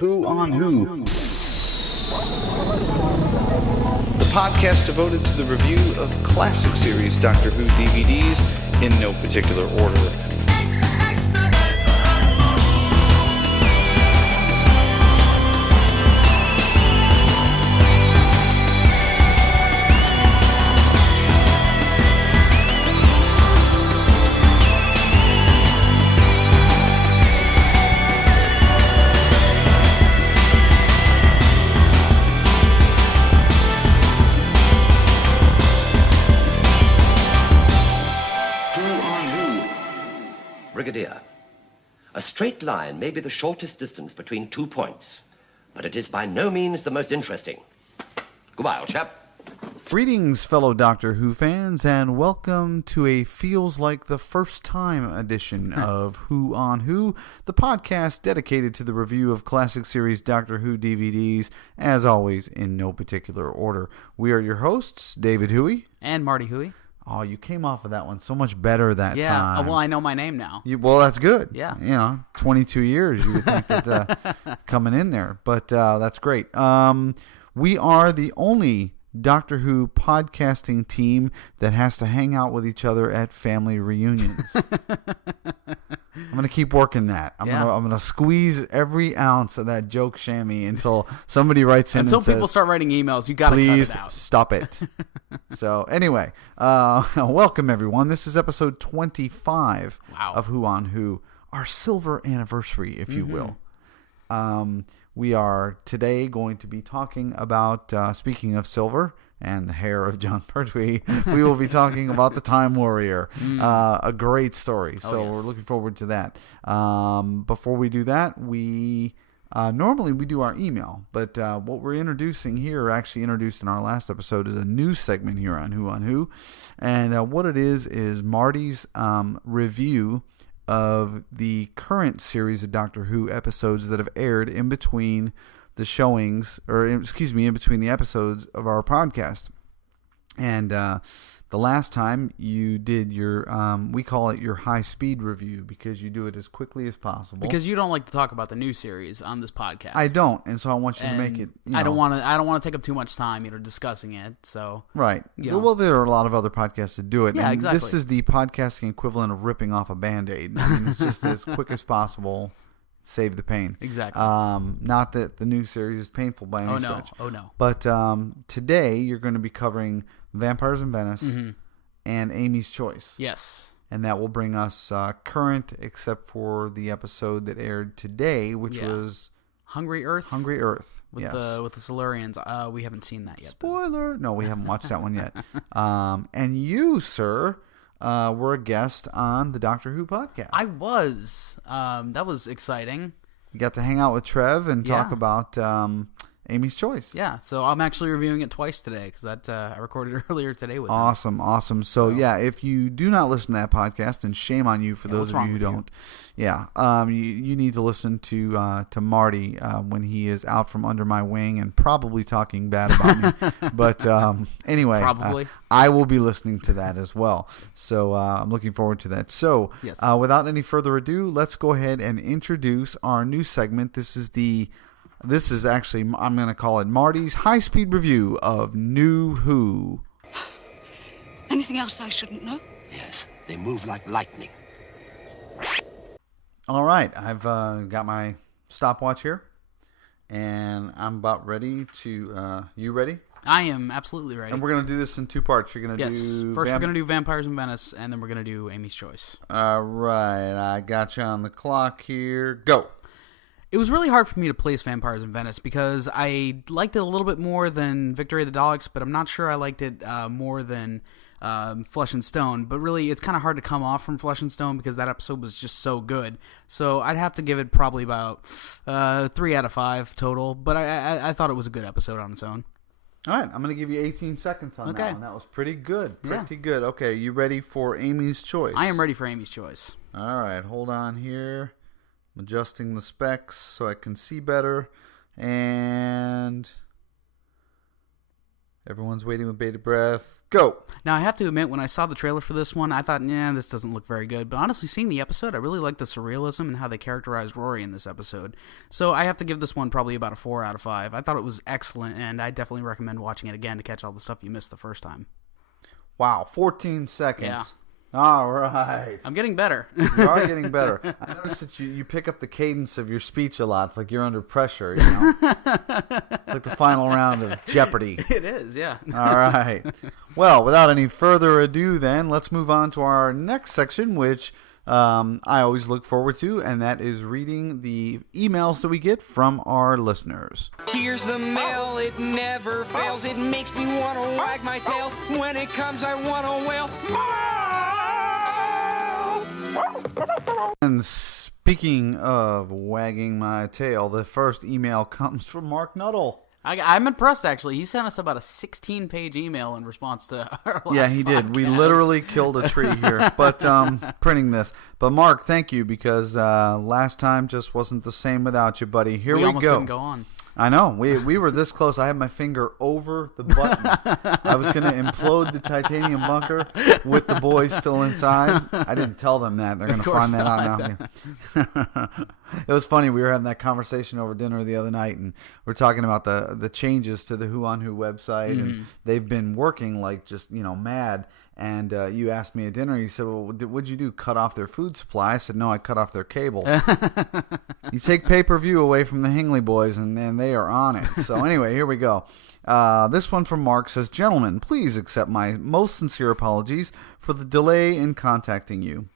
Who on Who? The podcast devoted to the review of classic series Doctor Who DVDs in no particular order. Brigadier, a straight line may be the shortest distance between 2 points, but it is by no means the most interesting. Goodbye, old chap. Greetings, fellow Doctor Who fans, and welcome to a Feels Like the First Time edition of Who on Who, the podcast dedicated to the review of classic series Doctor Who DVDs, as always, in no particular order. We are your hosts, David Huey. And Marty Huey. Oh, you came off of that one so much better that time. Yeah, well, I know my name now. Well, that's good. Yeah. 22 years, you would think that coming in there. But that's great. We are the only Doctor Who podcasting team that has to hang out with each other at family reunions. I'm going to keep working that. I'm going to squeeze every ounce of that joke chamois until somebody writes in until and says, people start writing emails, you got to cut please it out. stop it. So anyway, welcome everyone. This is episode 25 of Who on Who, our silver anniversary, if you will. We are today going to be talking about, speaking of silver and the hair of Jon Pertwee, we will be talking about the Time Warrior. A great story. So We're looking forward to that. Before we do that, we normally we do our email, but what we're introducing here, actually introduced in our last episode, is a new segment here on Who. And what it is Marty's review of the current series of Doctor Who episodes that have aired in between the showings, in between the episodes of our podcast. And the last time you did your, we call it your high-speed review because you do it as quickly as possible. Because you don't like to talk about the new series on this podcast. I don't, and so I want you to make it. I don't want to take up too much time, discussing it. So right. Well, there are a lot of other podcasts that do it. Yeah, and exactly. This is the podcasting equivalent of ripping off a Band-Aid. I mean, it's just as quick as possible. Save the pain. Exactly. Not that the new series is painful by any stretch. Oh no. But today you're going to be covering Vampires in Venice and Amy's Choice. Yes. And that will bring us current, except for the episode that aired today, which was Hungry Earth. Hungry Earth. With yes. the Silurians. We haven't seen that yet. Spoiler. No, we haven't watched that one yet. And you, sir, were a guest on the Doctor Who podcast. I was. That was exciting. You got to hang out with Trev and talk about Amy's Choice. Yeah, so I'm actually reviewing it twice today because I recorded earlier today with him. Awesome. So, yeah, if you do not listen to that podcast, and shame on you for those of you who don't. You need to listen to Marty when he is out from under my wing and probably talking bad about me. But anyway, probably. I will be listening to that as well. So I'm looking forward to that. So yes. Without any further ado, let's go ahead and introduce our new segment. This is actually, I'm going to call it Marty's high-speed review of New Who. Anything else I shouldn't know? Yes, they move like lightning. All right, I've got my stopwatch here, and I'm about ready to, you ready? I am absolutely ready. And we're going to do this in two parts. You're going to do... First we're going to do Vampires in Venice, and then we're going to do Amy's Choice. All right, I got you on the clock here. Go. It was really hard for me to place Vampires in Venice because I liked it a little bit more than Victory of the Daleks, but I'm not sure I liked it more than Flesh and Stone. But really, it's kind of hard to come off from Flesh and Stone because that episode was just so good. So I'd have to give it probably about 3 out of 5 total. But I thought it was a good episode on its own. All right, I'm going to give you 18 seconds on that one. That was pretty good. Pretty good. Okay, you ready for Amy's Choice? I am ready for Amy's Choice. All right, hold on here. I'm adjusting the specs so I can see better. And Everyone's waiting with bated breath. Go! Now, I have to admit, when I saw the trailer for this one, I thought, this doesn't look very good. But honestly, seeing the episode, I really like the surrealism and how they characterized Rory in this episode. So I have to give this one probably about a 4 out of 5. I thought it was excellent, and I definitely recommend watching it again to catch all the stuff you missed the first time. Wow, 14 seconds. Yeah. All right. I'm getting better. You are getting better. I noticed that you pick up the cadence of your speech a lot. It's like you're under pressure, you know? It's like the final round of Jeopardy. It is, yeah. All right. Well, without any further ado then, let's move on to our next section, which I always look forward to, and that is reading the emails that we get from our listeners. Here's the mail, it never fails. It makes me want to wag my tail. When it comes, I want to wail. And speaking of wagging my tail, the first email comes from Mark Nuttall. I'm impressed, actually. He sent us about a 16-page email in response to our last Yeah, he did. We podcast. literally killed a tree here, but printing this. But Mark, thank you, because last time just wasn't the same without you, buddy. Here we almost go. couldn't go on. I know. We were this close. I had my finger over the button. I was going to implode the titanium bunker with the boys still inside. I didn't tell them that. They're going to find that out now. It was funny. We were having that conversation over dinner the other night, and we're talking about the changes to the Who on Who website, and they've been working like just, mad. And you asked me at dinner, you said, well, what'd you do, cut off their food supply? I said, no, I cut off their cable. You take pay-per-view away from the Hingley boys, and they are on it. So anyway, here we go. This one from Mark says, gentlemen, please accept my most sincere apologies for the delay in contacting you.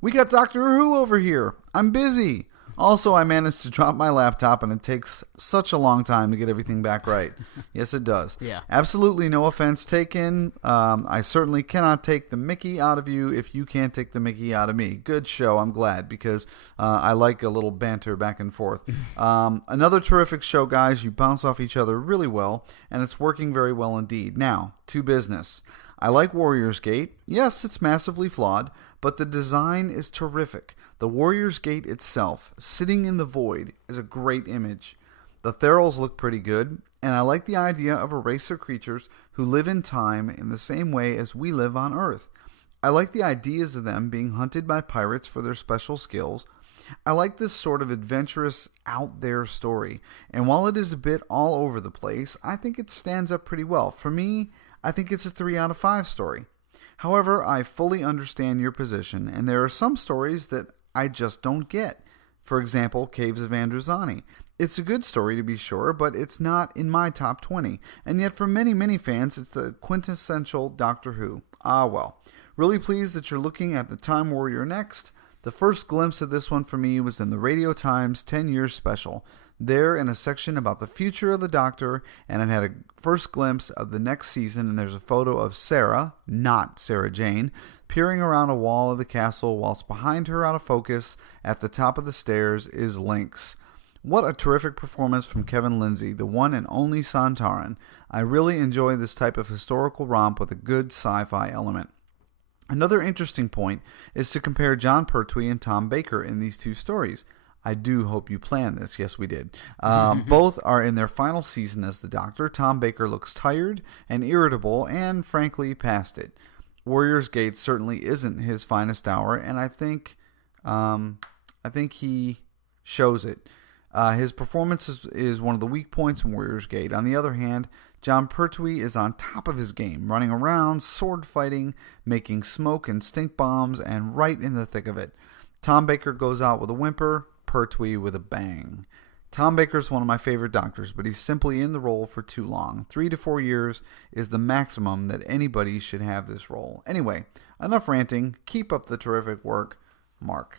We got Doctor Who over here. I'm busy. Also, I managed to drop my laptop, and it takes such a long time to get everything back right. Yes, it does. Yeah. Absolutely no offense taken. I certainly cannot take the mickey out of you if you can't take the mickey out of me. Good show. I'm glad, because I like a little banter back and forth. Another terrific show, guys. You bounce off each other really well, and it's working very well indeed. Now, to business. I like Warriors Gate. Yes, it's massively flawed, but the design is terrific. The Warriors Gate itself, sitting in the void, is a great image. The Therals look pretty good, and I like the idea of a race of creatures who live in time in the same way as we live on Earth. I like the ideas of them being hunted by pirates for their special skills. I like this sort of adventurous, out-there story, and while it is a bit all over the place, I think it stands up pretty well. For me, I think it's a 3 out of 5 story. However, I fully understand your position, and there are some stories that I just don't get. For example, Caves of Androzani. It's a good story to be sure, but it's not in my top 20. And yet for many, many fans, it's the quintessential Doctor Who. Ah, well. Really pleased that you're looking at the Time Warrior next. The first glimpse of this one for me was in the Radio Times 10 Years Special. There in a section about the future of the Doctor, and I've had a first glimpse of the next season, and there's a photo of Sarah, not Sarah Jane, peering around a wall of the castle, whilst behind her, out of focus, at the top of the stairs, is Lynx. What a terrific performance from Kevin Lindsay, the one and only Santaran. I really enjoy this type of historical romp with a good sci-fi element. Another interesting point is to compare Jon Pertwee and Tom Baker in these two stories. I do hope you planned this. Yes, we did. Both are in their final season as the Doctor. Tom Baker looks tired and irritable and, frankly, past it. Warriors Gate certainly isn't his finest hour, and I think he shows it. His performance is one of the weak points in Warriors Gate. On the other hand, Jon Pertwee is on top of his game, running around, sword fighting, making smoke and stink bombs, and right in the thick of it. Tom Baker goes out with a whimper, Pertwee with a bang. Tom Baker's one of my favorite Doctors, but he's simply in the role for too long. 3 to 4 years is the maximum that anybody should have this role. Anyway, enough ranting. Keep up the terrific work, Mark.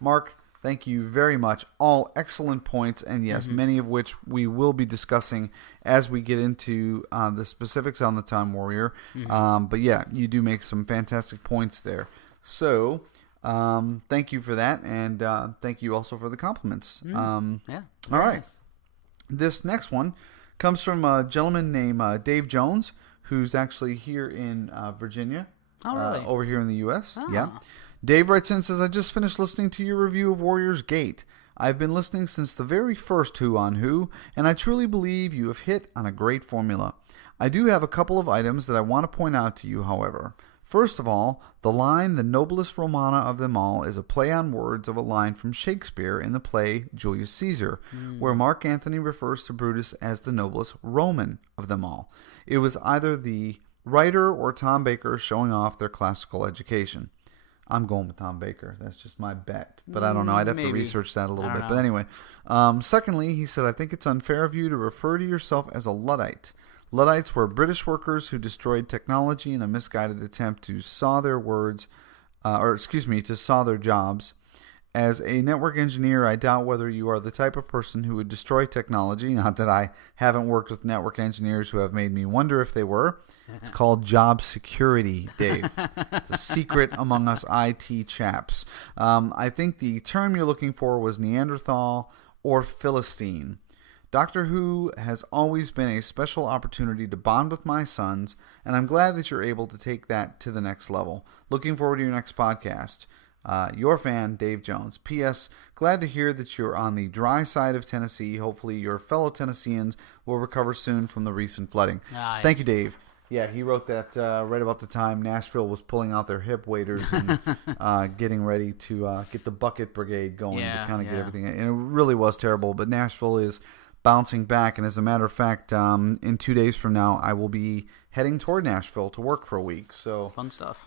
Mark, thank you very much. All excellent points, and yes, many of which we will be discussing as we get into the specifics on the Time Warrior. But yeah, you do make some fantastic points there. So, thank you for that, and thank you also for the compliments. Yeah. All right. Nice. This next one comes from a gentleman named Dave Jones, who's actually here in Virginia. Oh, really? Over here in the U.S. Oh. Yeah. Dave writes in and says, I just finished listening to your review of Warriors Gate. I've been listening since the very first Who on Who, and I truly believe you have hit on a great formula. I do have a couple of items that I want to point out to you, however. First of all, the line, the noblest Romana of them all, is a play on words of a line from Shakespeare in the play Julius Caesar, where Mark Antony refers to Brutus as the noblest Roman of them all. It was either the writer or Tom Baker showing off their classical education. I'm going with Tom Baker. That's just my bet. But I don't know. I'd have to research that a little bit. But anyway. Secondly, he said, I think it's unfair of you to refer to yourself as a Luddite. Luddites were British workers who destroyed technology in a misguided attempt to saw their jobs. As a network engineer, I doubt whether you are the type of person who would destroy technology. Not that I haven't worked with network engineers who have made me wonder if they were. It's called job security, Dave. It's a secret among us IT chaps. I think the term you're looking for was Neanderthal or Philistine. Doctor Who has always been a special opportunity to bond with my sons, and I'm glad that you're able to take that to the next level. Looking forward to your next podcast. Your fan, Dave Jones. P.S. Glad to hear that you're on the dry side of Tennessee. Hopefully your fellow Tennesseans will recover soon from the recent flooding. Thank you, Dave. Yeah, he wrote that right about the time Nashville was pulling out their hip waders and getting ready to get the bucket brigade going to kind of get everything. And it really was terrible, but Nashville is bouncing back, and as a matter of fact, in 2 days from now, I will be heading toward Nashville to work for a week. So fun stuff.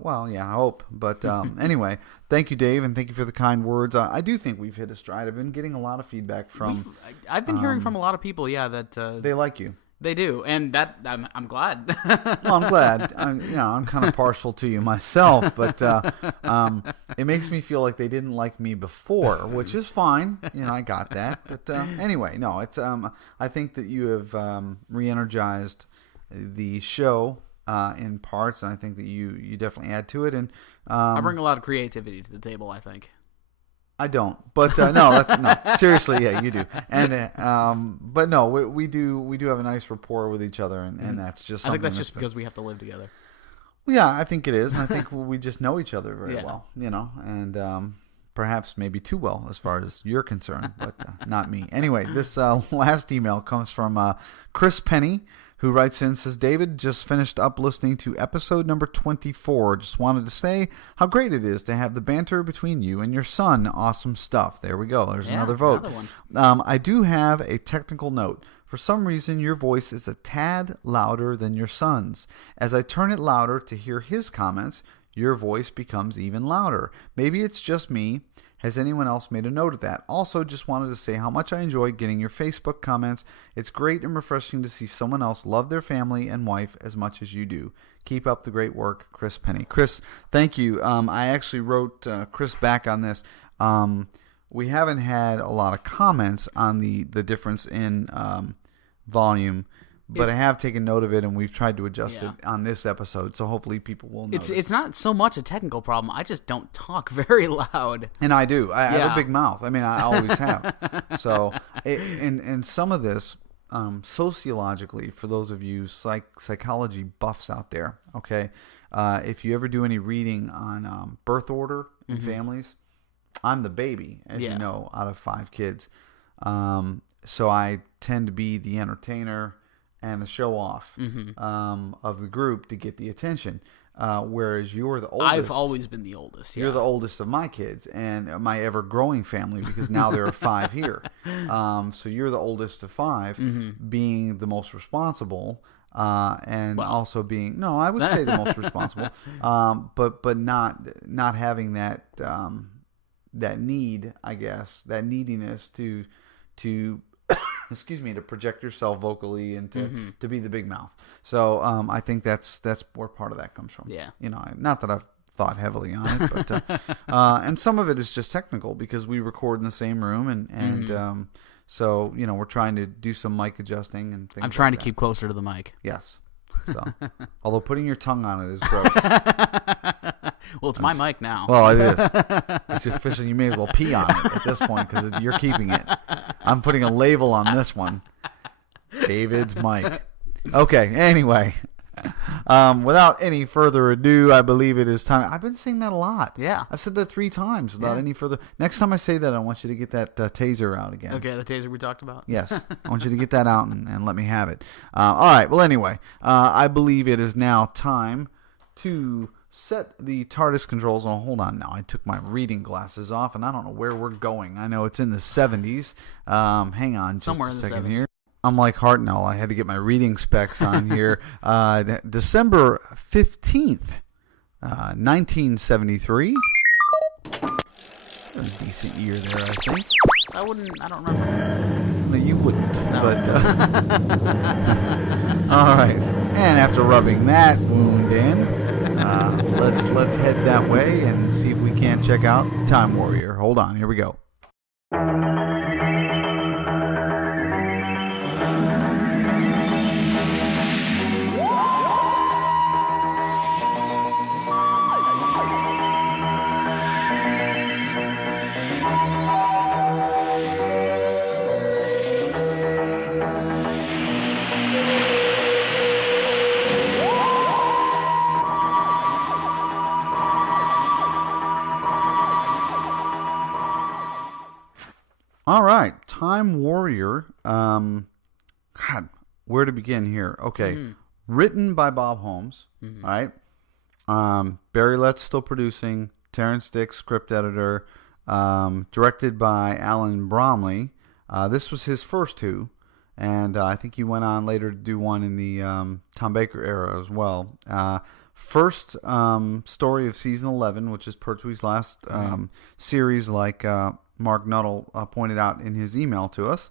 Well, yeah, I hope. But anyway, thank you, Dave, and thank you for the kind words. I do think we've hit a stride. I've been getting a lot of feedback from. I've been hearing from a lot of people, that they like you. They do, and that I'm glad. Well, I'm glad. I'm kind of partial to you myself, but it makes me feel like they didn't like me before, which is fine. I got that. But anyway, no, it's. I think that you have re-energized the show in parts, and I think that you definitely add to it. And I bring a lot of creativity to the table, I think. I don't, but no, seriously, yeah, you do, and but no, we do have a nice rapport with each other, and that's just. I think that's just because we have to live together. Well, yeah, I think it is, and I think we just know each other very well, and perhaps maybe too well as far as you're concerned, but not me. Anyway, this last email comes from Chris Penny, who writes in, says, David, just finished up listening to episode number 24. Just wanted to say how great it is to have the banter between you and your son. Awesome stuff. There we go. There's another vote. Another one. I do have a technical note. For some reason, your voice is a tad louder than your son's. As I turn it louder to hear his comments, your voice becomes even louder. Maybe it's just me. Has anyone else made a note of that? Also, just wanted to say how much I enjoy getting your Facebook comments. It's great and refreshing to see someone else love their family and wife as much as you do. Keep up the great work, Chris Penny. Chris, thank you. I actually wrote Chris back on this. We haven't had a lot of comments on the difference in volume, but I have taken note of it, and we've tried to adjust it on this episode, so hopefully people will notice. It's not so much a technical problem. I just don't talk very loud. And I do. I have a big mouth. I mean, I always have. So, and some of this, sociologically, for those of you psychology buffs out there, okay, if you ever do any reading on birth order in families, I'm the baby, as you know, out of 5 kids. So I tend to be the entertainer and the show-off of the group to get the attention, whereas you're the oldest. I've always been the oldest. You're the oldest of my kids and my ever-growing family, because now there are 5 here. So you're the oldest of 5, being the most responsible, and also being I would say the most responsible, but not having that that need, I guess, that neediness to excuse me, to project yourself vocally and to be the big mouth. So I think that's where part of that comes from. Yeah. Not that I've thought heavily on it, but and some of it is just technical because we record in the same room and so we're trying to do some mic adjusting and things. I'm trying like to keep closer to the mic. Yes. So, although putting your tongue on it is gross. Well, it's my mic now. Well, it is. It's official. You may as well pee on it at this point because you're keeping it. I'm putting a label on this one. David's mic. Okay. Anyway, Without any further ado, I believe it is time. I've been saying that a lot. Yeah. I've said that 3 times without any further. Next time I say that, I want you to get that taser out again. Okay, the taser we talked about? Yes. I want you to get that out and let me have it. All right. Well, anyway, I believe it is now time to set the TARDIS controls. Oh, hold on now. I took my reading glasses off, and I don't know where we're going. I know it's in the 70s. Hang on just Somewhere a in the second 70s. here. I'm like Hartnell. I had to get my reading specs on here. December 15th, 1973. A decent year there, I think. I don't remember. No, you wouldn't. No. But all right. And after rubbing that wound in, let's head that way and see if we can't check out Time Warrior. Hold on. Here we go. All right, Time Warrior. God, where to begin here? Okay, written by Bob Holmes. All right, Barry Letts still producing. Terrence Dicks, script editor. Directed by Alan Bromley. This was his first 2, and I think he went on later to do one in the Tom Baker era as well. First story of season 11, which is Pertwee's last series, like Mark Nuttall pointed out in his email to us.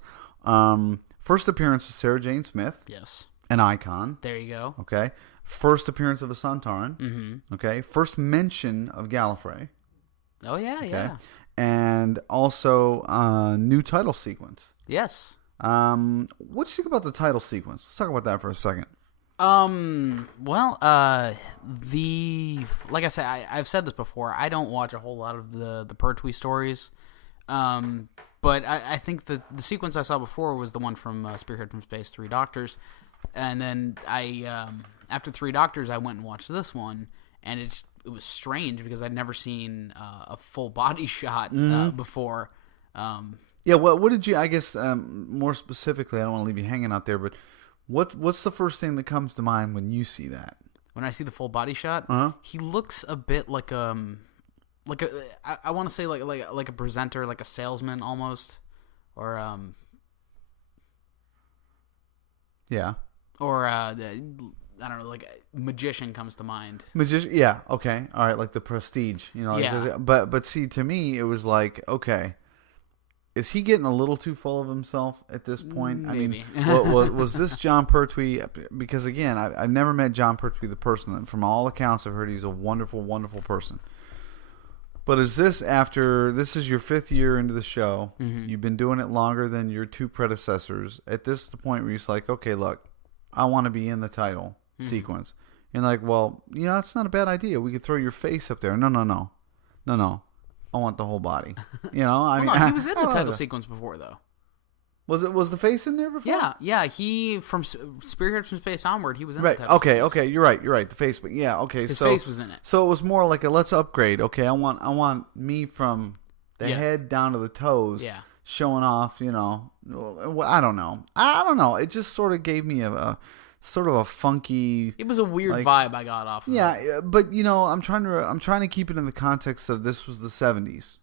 First appearance of Sarah Jane Smith. Yes. An icon. There you go. Okay. First appearance of a Santaran. Mm-hmm. Okay. First mention of Gallifrey. Oh, yeah, Okay. yeah. And also new title sequence. Yes. What do you think about the title sequence? Let's talk about that for a second. Well, like I said, I've said this before. I don't watch a whole lot of the Pertwee stories. But I think the sequence I saw before was the one from Spearhead from Space, 3 Doctors. And then after 3 Doctors, I went and watched this one, and it was strange because I'd never seen a full body shot before. Yeah, what did you, I guess, more specifically, I don't want to leave you hanging out there, but what's the first thing that comes to mind when you see that? When I see the full body shot, he looks a bit like I want to say like a presenter, like a salesman almost, or yeah, or I don't know, like a magician comes to mind. Magician, yeah, okay, all right, like the Prestige, Yeah. But see, to me, it was like, okay, is he getting a little too full of himself at this point? Maybe. I mean, was this Jon Pertwee? Because again, I've never met Jon Pertwee, the person. And from all accounts I've heard, he's a wonderful, wonderful person. But is this this is your 5th year into the show? Mm-hmm. You've been doing it longer than your 2 predecessors. At this the point where you're like, okay, look, I want to be in the title sequence. And like, well, it's not a bad idea. We could throw your face up there. No. I want the whole body. I mean, he was in the title sequence before, though. Was the face in there before? Yeah. He from Spearhead from Space onward, he was in right. the title sequence. Okay. You're right. The face, but yeah. Okay. His face was in it. So it was more like a let's upgrade. Okay, I want me from the head down to the toes. Yeah. Showing off. I don't know. It just sort of gave me a sort of a funky. It was a weird vibe I got off of it. Yeah, but I'm trying to keep it in the context of this was the 70s.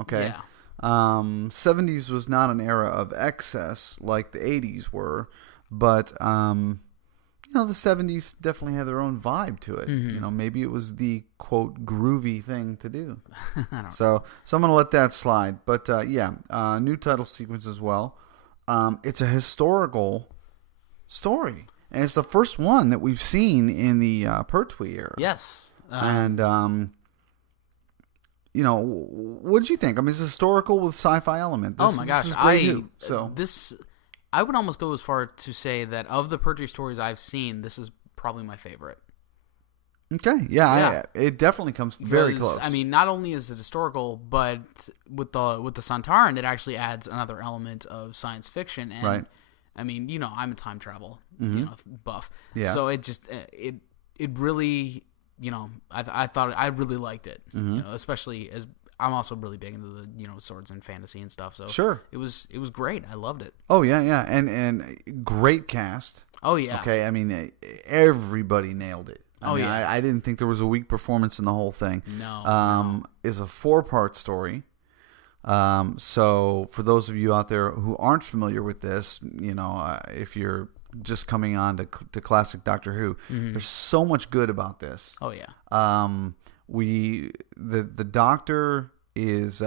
Okay. Yeah. 70s was not an era of excess like the 80s were, but the 70s definitely had their own vibe to it. Mm-hmm. Maybe it was the quote groovy thing to do. So I'm gonna let that slide. But new title sequence as well. It's a historical story. And it's the first one that we've seen in the Pertwee era. Yes. And, what did you think? I mean, it's historical with sci-fi element. Oh my gosh. This is great too, I would almost go as far to say that of the Pertwee stories I've seen, this is probably my favorite. Okay. Yeah. It definitely comes very close. I mean, not only is it historical, but with the Santaran, it actually adds another element of science fiction. And, right. I mean, I'm a time travel buff. Yeah. So it just it really, I thought I really liked it. Especially as I'm also really big into the swords and fantasy and stuff. So Sure. it was great. I loved it. Oh yeah, and great cast. Oh yeah. Okay, I mean everybody nailed it. I mean, yeah. I didn't think there was a weak performance in the whole thing. No. Is a 4-part story. So for those of you out there who aren't familiar with this, if you're just coming on to classic Doctor Who, there's so much good about this. Oh yeah. The Doctor is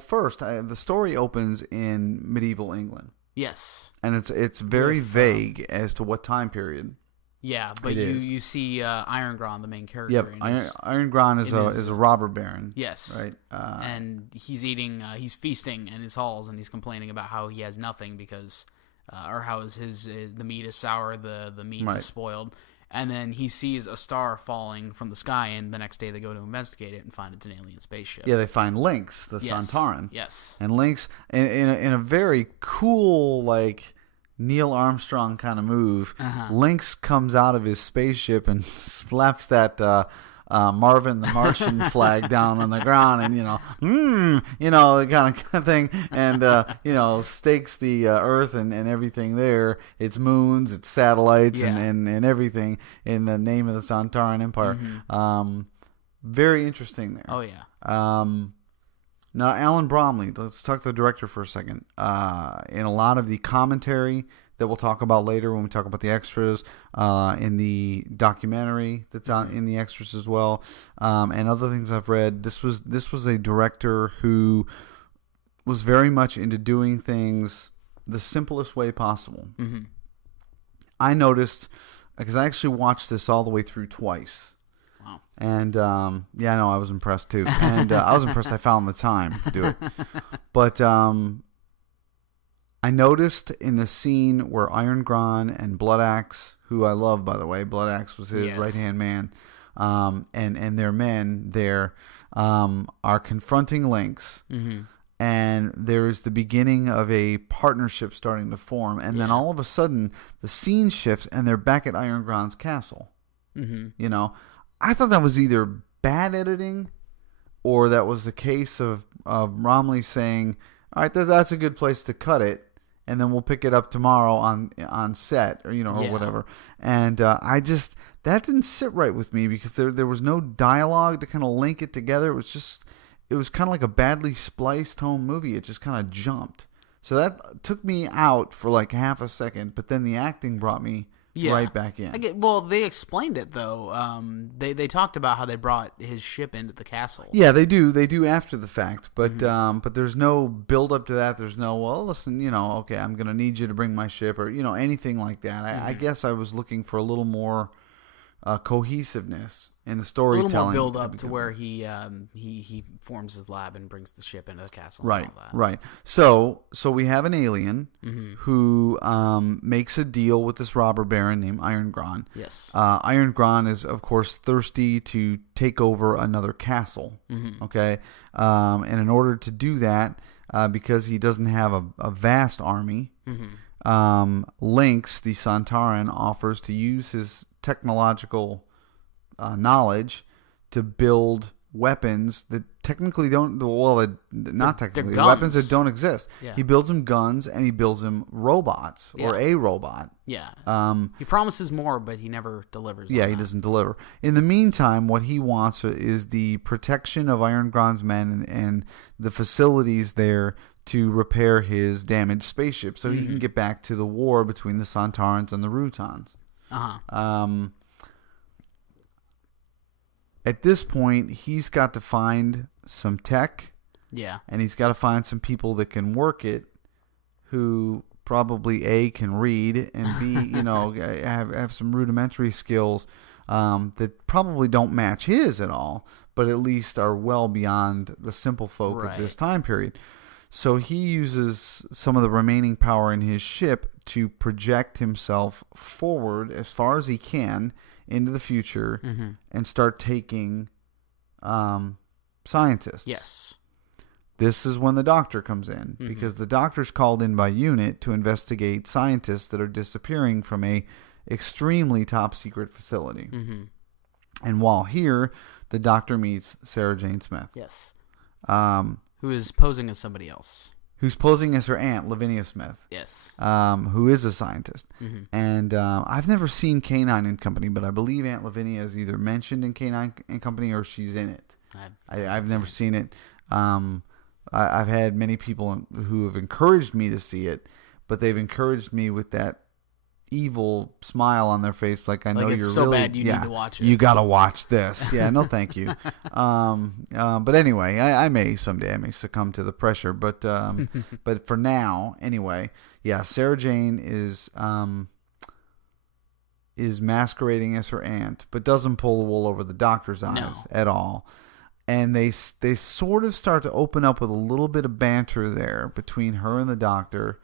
first the story opens in medieval England. Yes. And it's very vague as to what time period. Yeah, but you see Iron Gron, the main character. Yep, Iron Gron is a robber baron. Yes, right. And he's he's feasting in his halls, and he's complaining about how he has nothing because, or how the meat is sour, the meat is spoiled. And then he sees a star falling from the sky, and the next day they go to investigate it and find it's an alien spaceship. Yeah, they find Lynx, the Santaran. Yes, and Lynx in a very cool Neil Armstrong kind of move. Lynx comes out of his spaceship and slaps that Marvin the Martian flag down on the ground, and kind of thing, and stakes the Earth and everything there. Its moons, its satellites, and everything in the name of the Santaran Empire. Very interesting there. Oh yeah. Now, Alan Bromley, let's talk to the director for a second. In a lot of the commentary that we'll talk about later when we talk about the extras, in the documentary that's out in the extras as well, and other things I've read, this was a director who was very much into doing things the simplest way possible. I noticed, because I actually watched this all the way through twice. Wow. And, I was impressed too. And I was impressed I found the time to do it. But I noticed in the scene where Iron Gron and Bloodaxe, who I love, by the way, Bloodaxe was his right-hand man, and their men there are confronting Lynx. And there is the beginning of a partnership starting to form. And then all of a sudden, the scene shifts and they're back at Iron Gron's castle. I thought that was either bad editing or that was the case of Romley saying, all right, that's a good place to cut it, and then we'll pick it up tomorrow on set or whatever. And that didn't sit right with me because there was no dialogue to kind of link it together. It was kind of like a badly spliced home movie. It just kind of jumped. So that took me out for half a second, but then the acting brought me right back in. They explained it though. They talked about how they brought his ship into the castle. Yeah, they do. They do after the fact, but there's no build up to that. There's no listen, okay, I'm gonna need you to bring my ship or anything like that. I guess I was looking for a little more cohesiveness in the storytelling. A little more build up to where he forms his lab and brings the ship into the castle. Right, and all that. right. So we have an alien who makes a deal with this robber baron named Iron Gron. Yes. Iron Gron is, of course, thirsty to take over another castle. Okay, and in order to do that, because he doesn't have a vast army, Lynx, the Santaran, offers to use his technological knowledge to build weapons that technically don't, not technically, weapons that don't exist. Yeah. He builds him guns and he builds him robots or a robot. Yeah. He promises more, but he never delivers. Yeah, he doesn't deliver. In the meantime, what he wants is the protection of Iron Gron's men and the facilities there to repair his damaged spaceship so he can get back to the war between the Santarans and the Rutons. At this point, he's got to find some tech. Yeah. And he's got to find some people that can work it who probably A, can read, and B, have some rudimentary skills that probably don't match his at all, but at least are well beyond the simple folk of this time period. So he uses some of the remaining power in his ship to project himself forward as far as he can into the future and start taking scientists. Yes. This is when the doctor comes in because the doctor's called in by unit to investigate scientists that are disappearing from a extremely top secret facility. And while here, the Doctor meets Sarah Jane Smith. Yes. Who is posing as somebody else. Who's posing as her aunt, Lavinia Smith. Yes. Who is a scientist. And I've never seen K9 and Company, but I believe Aunt Lavinia is either mentioned in K9 and Company or she's in it. I've never seen it. I've had many people who have encouraged me to see it, but they've encouraged me with that evil smile on their face, like I know it's you're so really bad you need to watch it. You gotta watch this. Yeah, no, thank you. But anyway, I may someday. I may succumb to the pressure, but but for now, anyway, yeah. Sarah Jane is masquerading as her aunt, but doesn't pull the wool over the Doctor's eyes at all. And they sort of start to open up with a little bit of banter there between her and the Doctor.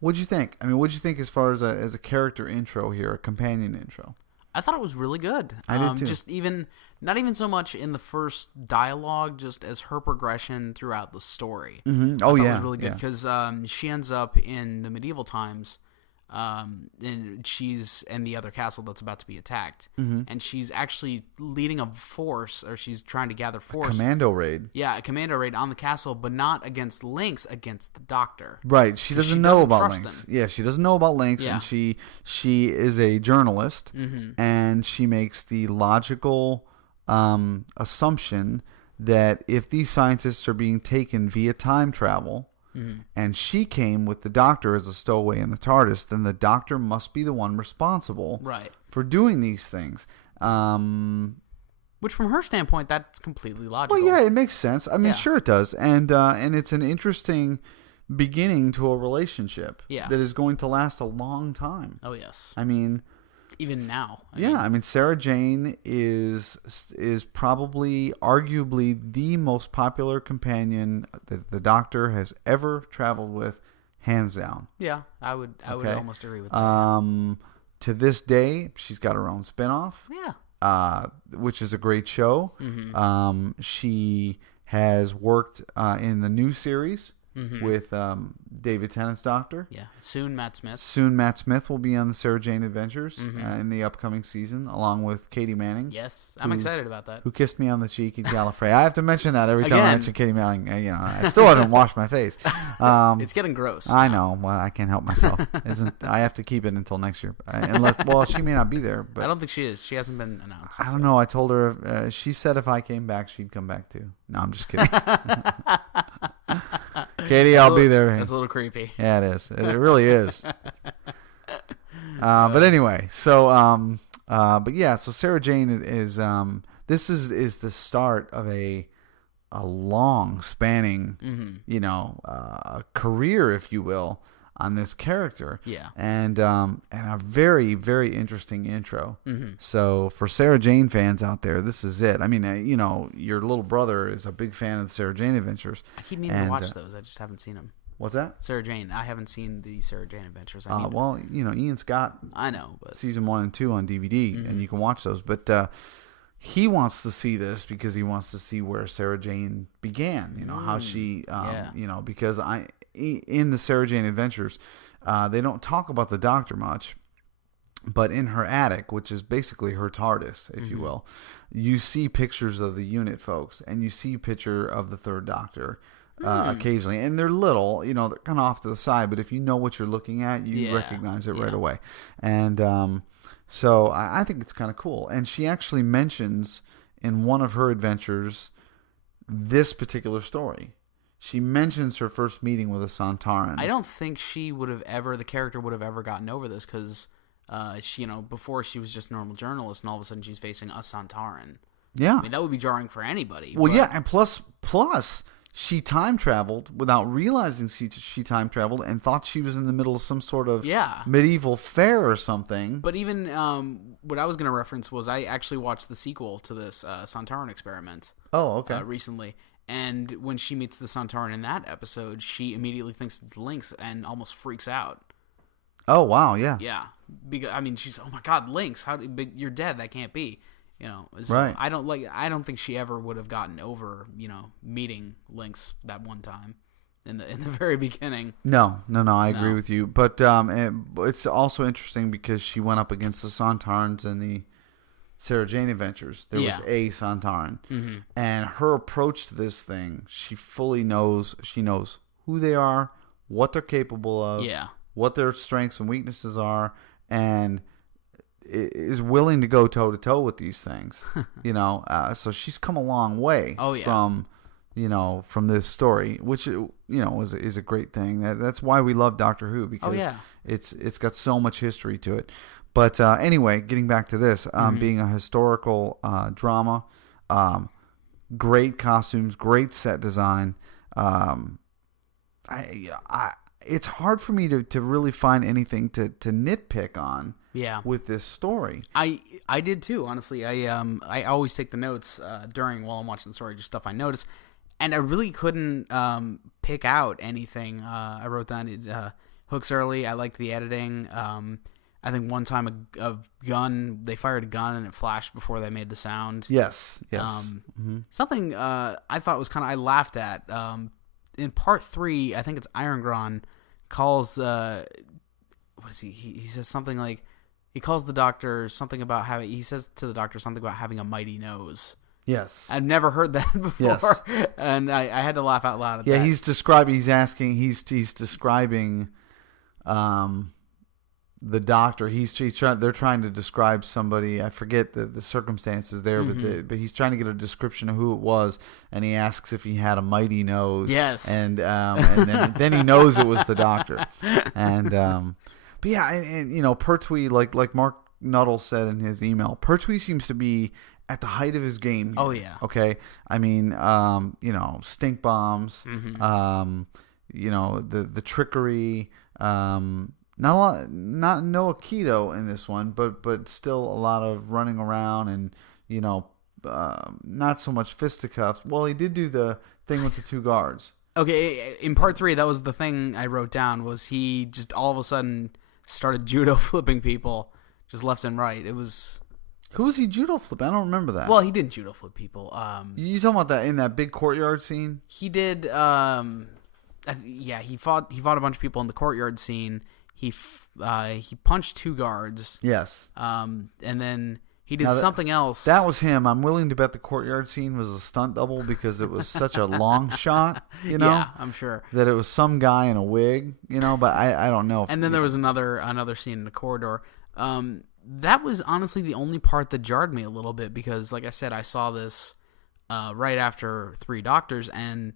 What'd you think? I mean, what'd you think as far as a character intro here, a companion intro? I thought it was really good. I did too. Just not even so much in the first dialogue, just as her progression throughout the story. Mm-hmm. I thought it was really good because she ends up in the medieval times, and she's in the other castle that's about to be attacked, and she's actually leading a force, or she's trying to gather force. Commando raid. Yeah, a commando raid on the castle, but not against Lynx, against the Doctor. Right, she doesn't know about trust Lynx. them. Yeah, she doesn't know about Lynx, Yeah. and she is a journalist, and she makes the logical assumption that if these scientists are being taken via time travel, and she came with the Doctor as a stowaway in the TARDIS, then the Doctor must be the one responsible for doing these things. Which, from her standpoint, that's completely logical. Well, yeah, it makes sense. I mean, sure it does. And it's an interesting beginning to a relationship that is going to last a long time. Oh, yes. I mean... Even now. I mean, Sarah Jane is probably, arguably, the most popular companion that the Doctor has ever traveled with, hands down. Yeah, I would almost agree with that. To this day, she's got her own spinoff. Yeah. Which is a great show. She has worked in the new series with David Tennant's Doctor. Yeah. Soon Matt Smith. Soon Matt Smith will be on the Sarah Jane Adventures in the upcoming season, along with Katie Manning. Yes, I'm excited about that. Who kissed me on the cheek in Gallifrey. I have to mention that every time I mention Katie Manning. I still haven't washed my face. It's getting gross. I know. Well, I can't help myself. I have to keep it until next year. Well, she may not be there. But I don't think she is. She hasn't been announced. I don't know. I told her she said if I came back, she'd come back too. No, I'm just kidding. Katie, I'll be there. That's a little creepy. Yeah, it is. It really is. But anyway, so but yeah, so Sarah Jane is this is the start of a long spanning, career, if you will, on this character. Yeah. And a very, very interesting intro. So for Sarah Jane fans out there, this is it. I mean, your little brother is a big fan of the Sarah Jane Adventures. I keep meaning to watch those. I just haven't seen them. What's that? Sarah Jane. I haven't seen the Sarah Jane Adventures. Well, Ian's got I know, but season 1 and 2 on DVD, and you can watch those. But he wants to see this because he wants to see where Sarah Jane began. How she, because in the Sarah Jane Adventures, they don't talk about the Doctor much, but in her attic, which is basically her TARDIS, if you will, you see pictures of the unit folks, and you see a picture of the Third Doctor occasionally, and they're little, they're kind of off to the side, but if you know what you're looking at, you recognize it right away. And so I think it's kind of cool. And she actually mentions in one of her adventures this particular story. She mentions her first meeting with a Santaran. I don't think the character would have ever gotten over this because, she, before she was just a normal journalist, and all of a sudden she's facing a Santaran. Yeah. I mean, that would be jarring for anybody. Well, yeah, and plus, she time traveled without realizing she time traveled and thought she was in the middle of some sort of medieval fair or something. But even what I was going to reference was I actually watched the sequel to this Santaran experiment. Oh, okay. Recently. And when she meets the Santaran in that episode, she immediately thinks it's Lynx and almost freaks out. Oh, wow, yeah. Yeah. Because, she's, oh my God, Lynx, but you're dead, that can't be. So right. I don't think she ever would have gotten over, meeting Lynx that one time in the very beginning. No, I agree with you. But it's also interesting because she went up against the Santarans in the Sarah Jane Adventures, there was a Sontaran. And her approach to this thing, she fully knows. She knows who they are, what they're capable of, what their strengths and weaknesses are, and is willing to go toe to toe with these things. So she's come a long way from this story, which is a great thing. That's why we love Doctor Who, because it's got so much history to it. But anyway, getting back to this, being a historical drama, great costumes, great set design. It's hard for me to really find anything to nitpick on. With this story, I did too. Honestly, I always take the notes while I'm watching the story, just stuff I notice, and I really couldn't pick out anything. I wrote down it hooks early. I liked the editing. I think one time they fired a gun and it flashed before they made the sound. Yes. Something I thought was I laughed at. In part 3, I think it's Irongron calls what is he? He says something like. He calls the doctor something about having. He says to the doctor something about having a mighty nose. Yes, I've never heard that before, and I had to laugh out loud at that. Yeah, he's describing. He's asking. He's describing, the doctor. They're trying to describe somebody. I forget the circumstances there, but he's trying to get a description of who it was, and he asks if he had a mighty nose. Yes, and then he knows it was the doctor, and. But yeah, and Pertwee, like Mark Nuttall said in his email, Pertwee seems to be at the height of his game here. Oh yeah. Okay. I mean, stink bombs, the trickery, not no Aikido in this one, but still a lot of running around and not so much fisticuffs. Well, he did do the thing with the two guards. Okay, in part 3, that was the thing I wrote down. Was he just all of a sudden started judo flipping people just left and right? It was. Who was he judo flipping? I don't remember that. Well, he didn't judo flip people. You talking about that in that big courtyard scene? He did. He fought a bunch of people in the courtyard scene. He punched 2 guards. Yes. And then he did something else. That was him. I'm willing to bet the courtyard scene was a stunt double because it was such a long shot, Yeah, I'm sure. That it was some guy in a wig, but I don't know. And then there was another scene in the corridor. That was honestly the only part that jarred me a little bit because, like I said, I saw this right after 3 Doctors, and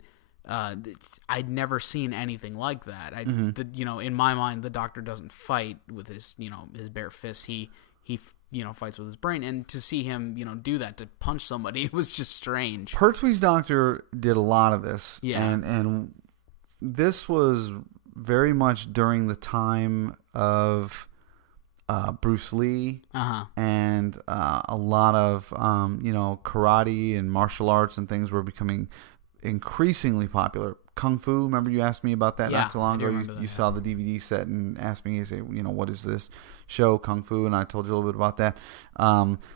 I'd never seen anything like that. In my mind, the Doctor doesn't fight with his bare fists. He fights with his brain, and to see him, do that, to punch somebody, it was just strange. Pertwee's Doctor did a lot of this. Yeah. And this was very much during the time of Bruce Lee and a lot of, karate and martial arts and things were becoming increasingly popular. Kung Fu, remember you asked me about that not too long ago? You saw the DVD set and asked me, what is this show, Kung Fu? And I told you a little bit about that.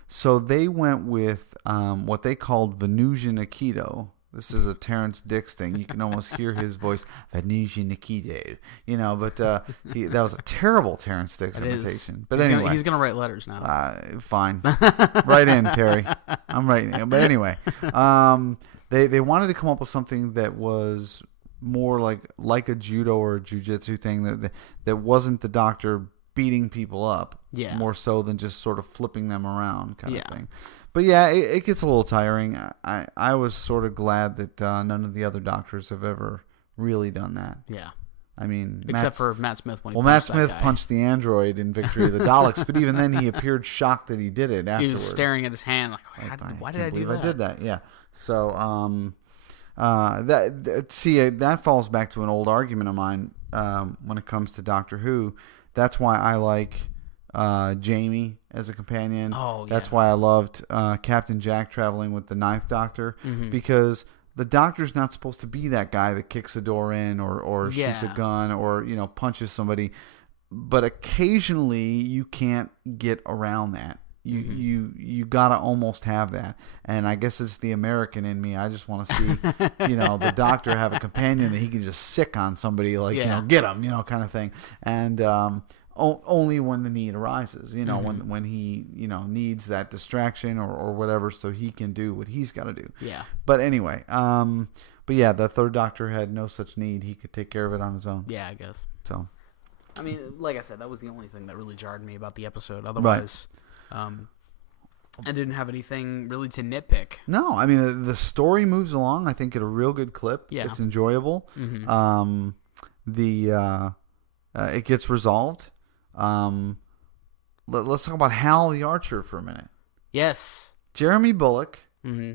So they went with what they called Venusian Aikido. This is a Terrence Dicks thing. You can almost hear his voice, Venusian Aikido. But that was a terrible Terrence Dicks imitation. But anyway. He's going to write letters now. Fine. Write in, Terry. I'm writing. But anyway, they wanted to come up with something that was more like a judo or a jiu-jitsu thing that wasn't the Doctor beating people up, more so than just sort of flipping them around kind of thing. But yeah, it gets a little tiring. I was sort of glad that none of the other Doctors have ever really done that. Yeah. I mean, except for Matt Smith when he Matt Smith punched the android in Victory of the Daleks, but even then he appeared shocked that he did it afterwards. He was staring at his hand why did I do that? I did that, yeah. So that falls back to an old argument of mine when it comes to Doctor Who. That's why I like Jamie as a companion. Oh, yeah. That's why I loved Captain Jack traveling with the Ninth Doctor, because the Doctor's not supposed to be that guy that kicks a door in or shoots a gun or punches somebody. But occasionally you can't get around that. You gotta almost have that, and I guess it's the American in me. I just want to see, the Doctor have a companion that he can just sick on somebody, get him, kind of thing. And only when the need arises, when he, needs that distraction or whatever, so he can do what he's got to do. Yeah. But anyway, but yeah, the third Doctor had no such need. He could take care of it on his own. Yeah, I guess. So, I mean, like I said, that was the only thing that really jarred me about the episode. Otherwise, I didn't have anything really to nitpick. No, I mean, the story moves along, I think, at a real good clip. Yeah. It's enjoyable. Mm-hmm. It gets resolved. Let's talk about Hal the Archer for a minute. Yes. Jeremy Bulloch, Mm-hmm.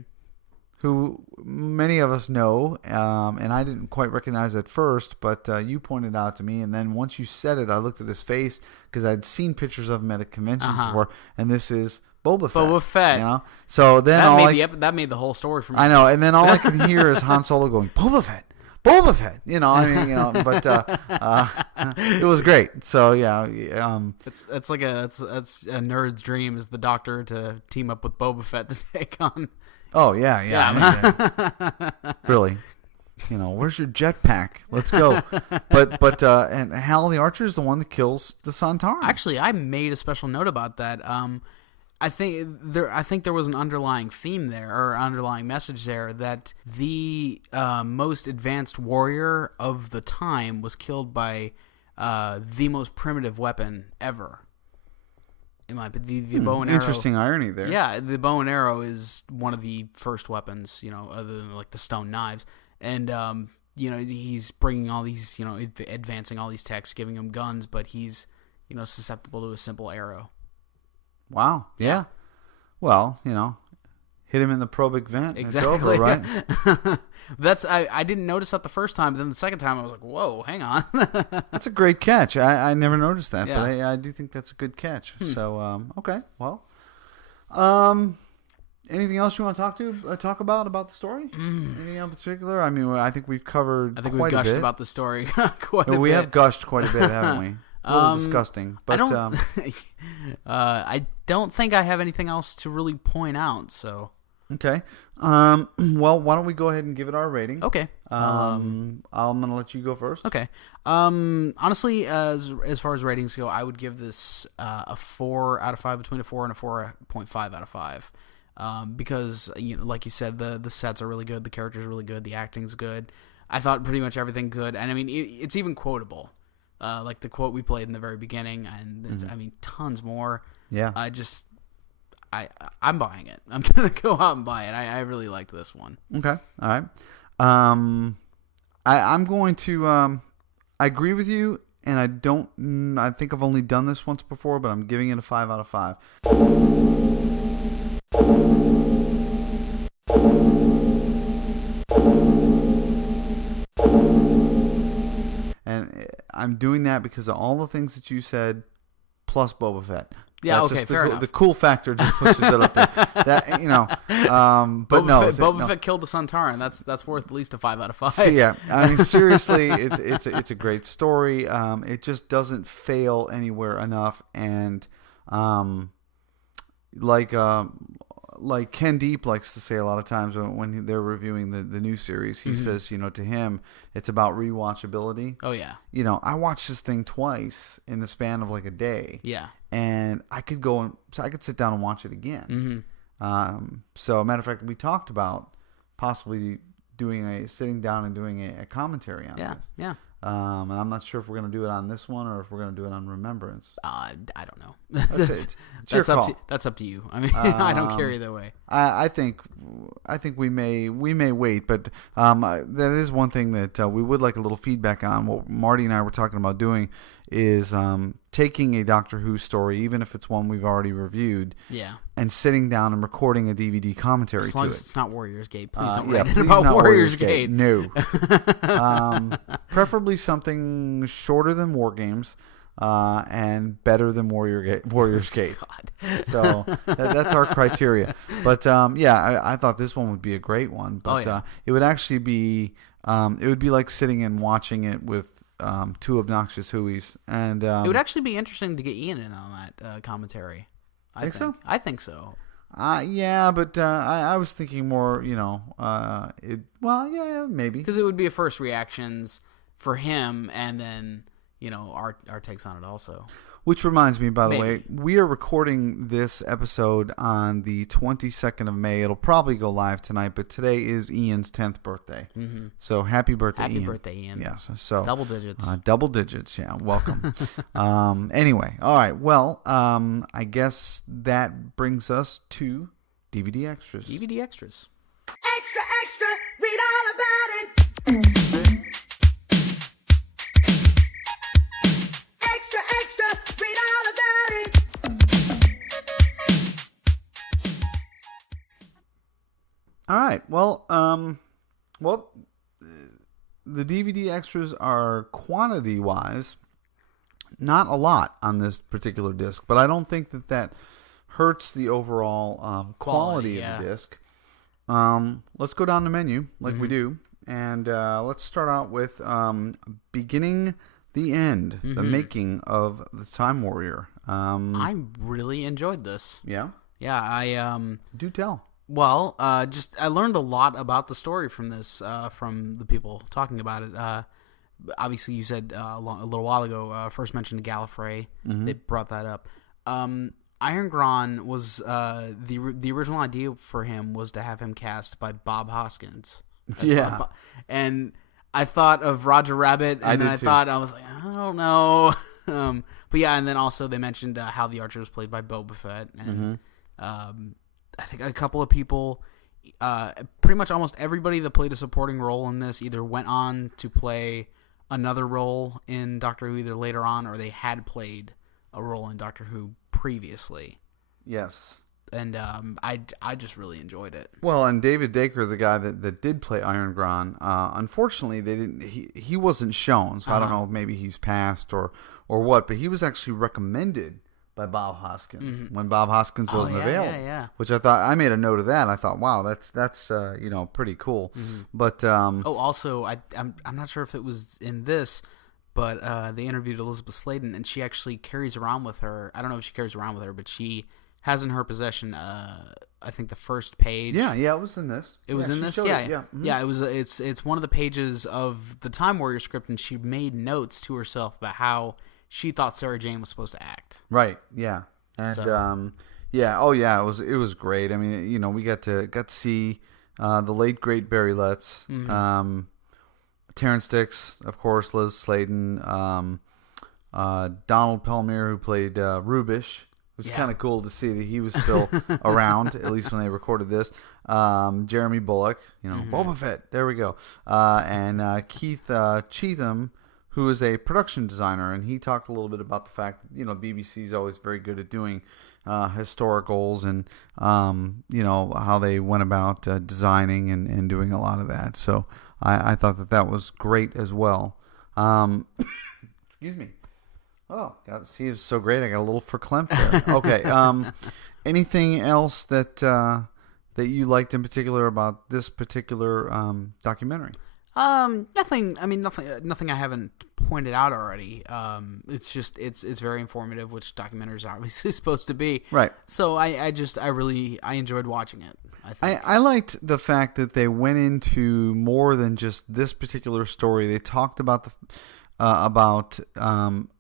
who many of us know, and I didn't quite recognize at first, but you pointed out to me, and then once you said it, I looked at his face because I'd seen pictures of him at a convention before, and this is Boba Fett. Boba Fett. You know? So then that made the whole story for me. I know, and then all I can hear is Han Solo going, Boba Fett. Boba Fett, but it was great. So yeah, it's like a nerd's dream is the Doctor to team up with Boba Fett to take on. Oh yeah. Really, where's your jetpack? Let's go. But and Hal the Archer is the one that kills the Sontaran. Actually, I made a special note about that. I think there was an underlying theme there, or underlying message there, that the most advanced warrior of the time was killed by the most primitive weapon ever. It might be the bow and arrow. Interesting irony there. Yeah, the bow and arrow is one of the first weapons, other than like the stone knives, and he's bringing all these, advancing all these techs, giving him guns, but he's susceptible to a simple arrow. Wow. Yeah. Well, hit him in the probic vent. Exactly. It's over, right? I didn't notice that the first time, but then the second time I was like, whoa, hang on. That's a great catch. I never noticed that, Yeah. but I do think that's a good catch. So, okay. Well, anything else you want to talk about the story? Anything in particular? I mean, I think we've covered we've quite a gushed bit. about the story quite a bit. We have gushed quite a bit, haven't we? A little disgusting. But I don't think I have anything else to really point out. So okay. Well, why don't we go ahead and give it our rating? okay. I'm gonna let you go first. Okay. Honestly, as far as ratings go, I would give this a 4 out of 5, between a 4 and a 4.5 out of 5. Because like you said, the sets are really good, the characters are really good, the acting's good. I thought pretty much everything good, and I mean it's even quotable. Like the quote we played in the very beginning, and I mean tons more. Yeah. I'm buying it. I'm gonna go out and buy it. I really liked this one. Okay. All right. I'm going to. I agree with you, and I think I've only done this once before, but I'm giving it a 5 out of 5. And I'm doing that because of all the things that you said, plus Boba Fett. Yeah, That's okay, just fair enough. The cool factor just pushes it up there. That but Boba Fett killed the Sontaran. That's worth at least a 5 out of 5. So, yeah, I mean, seriously, it's a great story. It just doesn't fail anywhere enough, and like Ken Deep likes to say a lot of times when they're reviewing the new series, he says, to him, it's about rewatchability. Oh yeah. I watched this thing twice in the span of like a day. Yeah. And I could sit down and watch it again. So, matter of fact, we talked about possibly sitting down and doing a commentary on this. Yeah. And I'm not sure if we're going to do it on this one or if we're going to do it on Remembrance. I don't know. That's your call. That's up to you. I mean, I don't care either way. I think we may wait, but that is one thing that we would like a little feedback on. What Marty and I were talking about doing is taking a Doctor Who story, even if it's one we've already reviewed, and sitting down and recording a DVD commentary to it. As long as it's not Warriors Gate. Please don't write it about Warriors Gate. No. Preferably something shorter than War Games. And better than Warriors Gate. God. So that's our criteria. But I thought this one would be a great one. But it would actually be like sitting and watching it with two obnoxious Whoies. And it would actually be interesting to get Ian in on that commentary. I think so? I think so. Yeah, but I was thinking more, maybe. Because it would be a first reactions for him, and then our takes on it also. Which reminds me, by the Maybe. way, we are recording this episode on the 22nd of May. It'll probably go live tonight, but today is Ian's 10th birthday. Mm-hmm. So happy birthday, Ian. Happy birthday, Ian. Yes. So Double digits. Double digits, yeah. Welcome. Anyway, all right. Well, I guess that brings us to DVD extras. DVD extras. Extra, extra, read all about it. Extra, extra, read all about it. All right. Well, the DVD extras are quantity-wise not a lot on this particular disc, but I don't think that hurts the overall quality of the disc. Let's go down the menu like we do, and let's start out with beginning the end, the making of the Time Warrior. I really enjoyed this. Yeah? Yeah, I Do tell. Well, I learned a lot about the story from this, from the people talking about it. Obviously, you said a little while ago, first mentioned Gallifrey. They brought that up. Iron Gron was the original idea for him was to have him cast by Bob Hoskins. Yeah. And I thought of Roger Rabbit, and then I was like, I don't know. But yeah, and then also they mentioned how the Archer was played by Boba Fett, and I think a couple of people, pretty much almost everybody that played a supporting role in this either went on to play another role in Doctor Who either later on, or they had played a role in Doctor Who previously. Yes. And I just really enjoyed it. Well, and David Dacre, the guy that did play Iron Gron, unfortunately they didn't. He wasn't shown, so I don't know. Maybe he's passed or what. But he was actually recommended by Bob Hoskins when Bob Hoskins wasn't available. Yeah. Which I made a note of that. I thought, wow, that's pretty cool. But also I'm not sure if it was in this, but they interviewed Elizabeth Sladen, and she actually carries around with her. I don't know if she carries around with her, but she has in her possession, I think the first page. Yeah, it was in this. It was in this. Yeah. It was. It's one of the pages of the Time Warrior script, and she made notes to herself about how she thought Sarah Jane was supposed to act. Right. Yeah. And it was great. I mean, we got to see the late great Barry Letts, Terrence Dix, of course, Liz Sladen, Donald Pelmer, who played Rubish. It was kind of cool to see that he was still around, at least when they recorded this. Jeremy Bulloch, Boba Fett. There we go. And Keith Cheatham, who is a production designer, and he talked a little bit about the fact that, BBC is always very good at doing historicals and, how they went about designing and doing a lot of that. So I thought that was great as well. Excuse me. Oh, God, see, it's so great. I got a little verklempt there. Okay. Anything else that you liked in particular about this particular documentary? Nothing. I mean, nothing I haven't pointed out already. It's just it's very informative, which documentaries are obviously supposed to be. Right. So I really enjoyed watching it. I liked the fact that they went into more than just this particular story. They talked about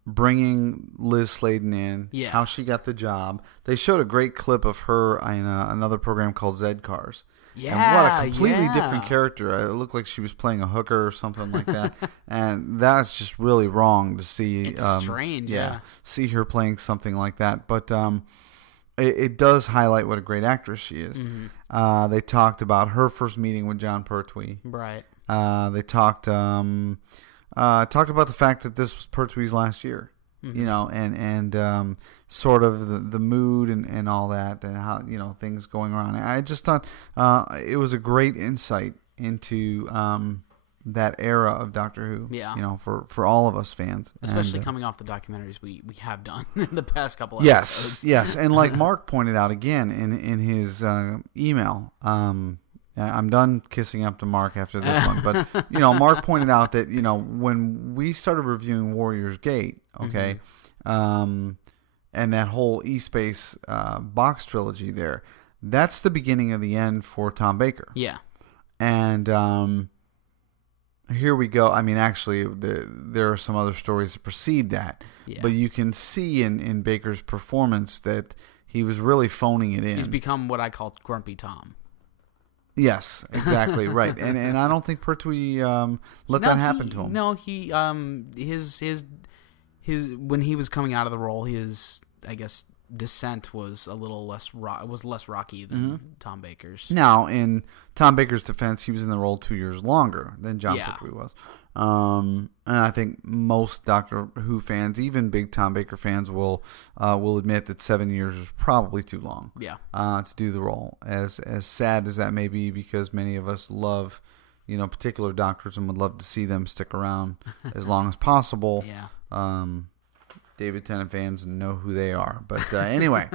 bringing Liz Sladen in, how she got the job. They showed a great clip of her in another program called Zed Cars. Yeah, and what a completely different character. It looked like she was playing a hooker or something like that. And that's just really wrong to see. It's strange, see her playing something like that. But it does highlight what a great actress she is. They talked about her first meeting with Jon Pertwee. Right. They talked about the fact that this was Pertwee's last year, and sort of the mood and all that, and how things going around. I just thought it was a great insight into that era of Doctor Who. Yeah. For all of us fans, especially coming off the documentaries we have done in the past couple of episodes. Yes, and like Mark pointed out again in his email. I'm done kissing up to Mark after this one, but Mark pointed out that when we started reviewing Warrior's Gate, okay, and that whole E-Space box trilogy there, that's the beginning of the end for Tom Baker. Yeah, and here we go. I mean, actually, there are some other stories that precede that. Yeah. But you can see in Baker's performance that he was really phoning it in. He's become what I call Grumpy Tom. Yes, exactly, right. And I don't think Pertwee let that happen to him. No, he his when he was coming out of the role, his, I guess, descent was a little less less rocky than Tom Baker's. Now, in Tom Baker's defense, he was in the role 2 years longer than Jon Pertwee was. And I think most Doctor Who fans, even big Tom Baker fans, will admit that 7 years is probably too long. Yeah. To do the role, as sad as that may be, because many of us love, particular doctors and would love to see them stick around as long as possible. Yeah. David Tennant fans know who they are, but anyway.